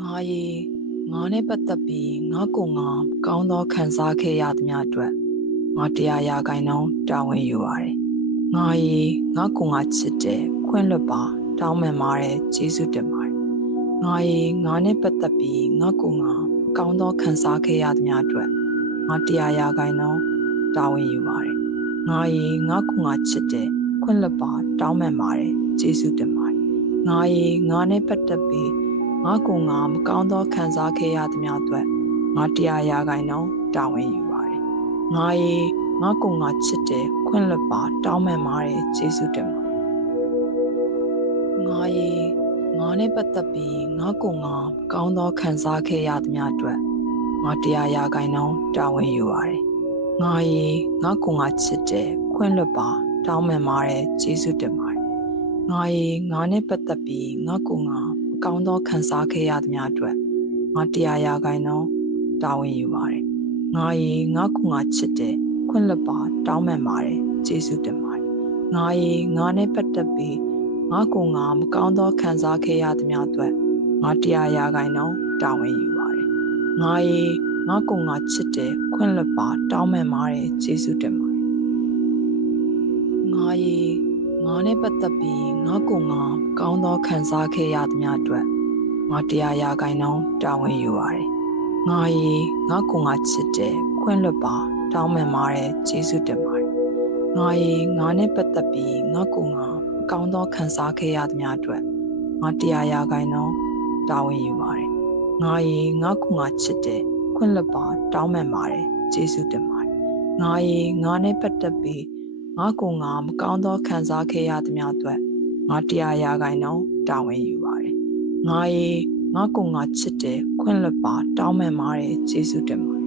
ငါရေငါနဲ့ပတ်သက်ပြီးငါကိုငါကောင်းသောခံစားခဲ့ရသမျှအတွက်ငါ100%တာဝန်ယူပါတယ်။ငါရေငါကိုငါချစ်တယ်ခွင့်လွတ်ပါတောင်းပန်ပါတယ်ကျေးဇူးတင်ပါတယ်။ငါရေငါနဲ့ပတ်သက်ပြီးငါကိုငါကောင်းသောခံစားခဲ့ရသမျှအတွက်ငါ100%တာဝန်ယူပါတယ်။ငါရေငါကိုငါချစ်တယ်ခွင့်လွတ်ပါတောင်းပန်ပါတယ်ကျေးဇူးတင်ပါတယ်။ငါရေငါနဲ့ပတ်သက်ပြီးငါကိုငါမကောင်းသောခံစားခဲ့ရသမျှအတွက်ငါ100%တာဝန်ယူပါတယ်။ငါရေငါကိုငါချစ်တယ်ခွင့်လွတ်ပါတောင်းပန်ပါတယ်ကျေးဇူးတင်ပါတယ်။ငါရေငါနဲ့ပတ်သက်ပြီးငါကိုငါကောင်းသောခံစားခဲ့ရသမျှအတွက်ငါ100%တာဝန်ယူပါတယ်။ငါရေငါကိုငါချစ်တယ်ခွင့်လွတ်ပါတောင်းပန်ပါတယ်ကျေးဇူးတင်ပါတယ်။ငါရေငါနဲ့ပတ်သက်ပြီးငါကိုငါကောင်းသောခံစားခဲ့ရသမျှအတွက်ငါ100%တာဝန်ယူပါတယ်။ငါရေငါကိုငါချစ်တယ်ခွင့်လွတ်ပါတောင်းပန်ပါတယ်ကျေးဇူးတင်ပါတယ်။ငါရေငါနဲ့ပတ်သက်ပြီးငါကိုငါမကောင်းသောခံစားခဲ့ရသမျှအတွက်ငါ100%တာဝန်ယူပါတယ်။ငါရေငါကိုငါချစ်တယ်ခွင့်လွတ်ပါတောင်းပန်ပါတယ်ကျေးဇူးတင်ပါတယ်။ငါရေငါနဲ့ပတ်သက်ပြီးငါကိုငါကောင်းသောခံစားခဲ့ရသမျှအတွက်ငါ100%တာဝန်ယူပါတယ်။ငါရေငါကိုငါချစ်တယ်ခွင့်လွတ်ပါတောင်းပန်ပါတယ်ကျေးဇူးတင်ပါတယ်။ငါရေငါနဲ့ပတ်သက်ပြီးငါကိုငါကောင်းသောခံစားခဲ့ရသမျှအတွက်ငါ100%တာဝန်ယူပါတယ်။ငါရေငါကိုငါချစ်တယ်ခွင့်လွတ်ပါတောင်းပန်ပါတယ်ကျေးဇူးတင်ပါတယ်။ငါရေငါနဲ့ပတ်သက်ပြီးငါကိုငါမကောင်းသောခံစားခဲ့ရသမျှအတွက်ငါ100%တာဝန်ယူပါတယ်။ငါရေငါကိုငါချစ်တယ်ခွင့်လွတ်ပါတောင်းပန်ပါတယ်ကျေးဇူးတင်ပါတယ်